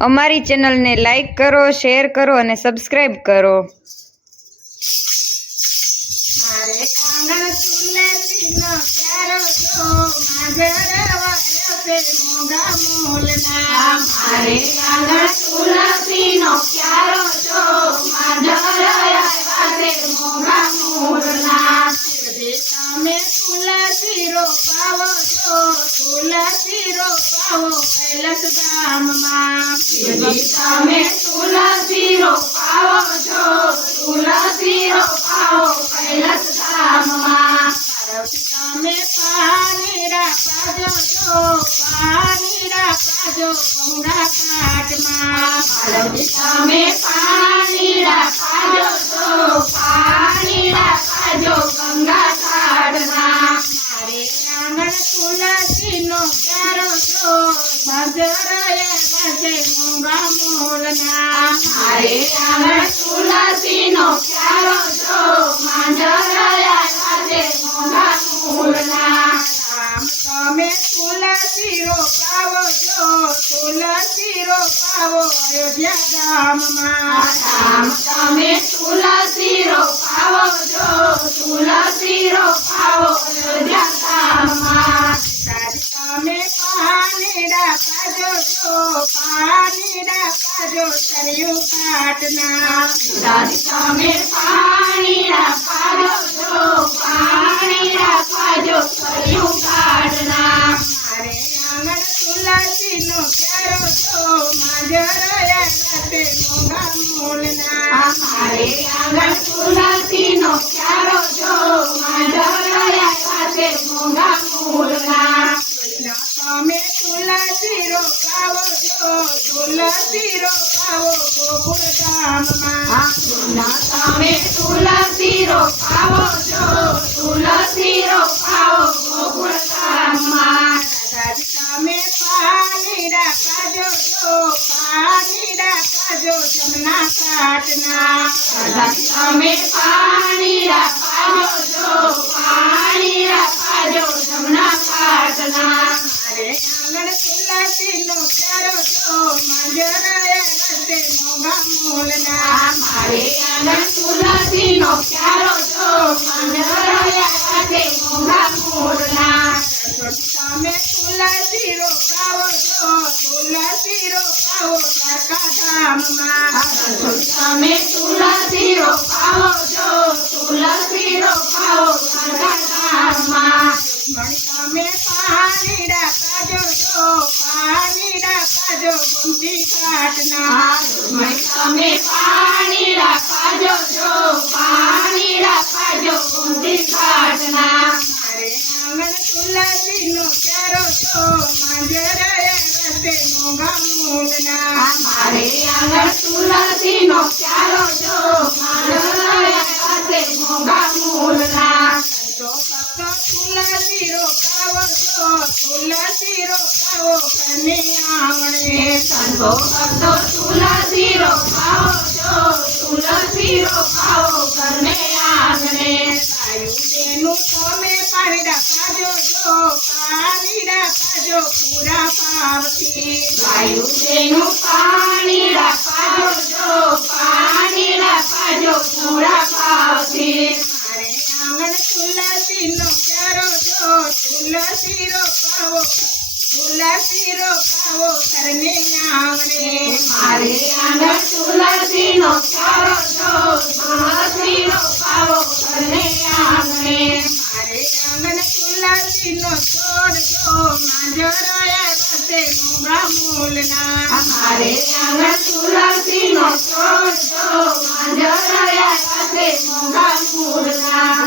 અમારી ચેનલને લાઈક કરો શેર કરો અને સબસ્ક્રાઈબ કરો. મારે આંગણ તુલસીનો ક્યારો જો માજરવા રસે મોગા મોલના મારે આંગણ તુલસીનો ક્યારો જો માજરવા રસે મોગા મોલના તમે તુલસી રોપાવો છો? તુલસી રોપાવો કૈલાસ ગામમાં. તમે તુલસી પાજો છો પાણીડા પાજો ગંગા ઘાટમાં પાર્વતી તમે પાણીડા પાજો છો પાણીડા પાજો, ગંગા ઘાટમાં મારે આંગણ તુલસીનો ક્યારો ક્યારો છો રોપાવો અયોધ્યા ગામમાં. રામ તમે તુલસી રોપાવો છો તુલસી રોપાવો અયોધ્યા ગામમાં. તમે પાનેડા પાજો છો પાનેડા પાજો સરયુ સીતાજી તમે પાણીડા પાજો છો પાણીડા પાજો સરયુ ઘાટના મારે આંગણ તુલસીનો તમે તુલસી રોકાવો છો તુલસી રોપાવો ગોકુળ કૃષ્ણ તમે તુલસી રોપાવો છો. જમના કાટના તમે પાણીડા કાજો છો પાણીડા કાજો જમના કાટના મારે આંગણ મોંઘા મોલના તમે તુલસી રોપાવો છો તુલસી રોપાવો તમે પાણીડા કાજો છો પાણીડા કાજો ગુમતી ઘાટના તમે પાણીડા કાજો છો પાણીડા કાજો ગુમતી ઘાટના મારે આંગણ તુલસીનો ચારો છો મોંઘા મૂળના મારે આંગણ છો માંજરયા રસ્તે મોંઘા મૂળના. તુલસી રોકાવો, જો તુલસી રોકાવો કને આવણે સંતો તુલસી રોકાવો, જો તુલસી રોકાવો ઘરને આંગણે તેનું તમે પાણીડા પાજો છો પાણી પાજો પાવથી સાયું તેનું પાણીડા પાજો છો પાણીડા પાજો પૂરા પાવથી મારે આંગણ તુલસીનો ક્યારો છો તુલસી રોપાવો તુલસી રોપાવો ઘરને આંગણે મારે આંગણ સાથે બ્રાહ્મણના અમારે આંગણ તુલસી નો છોડતો માંજરયા સાથે બ્રાહ્મણના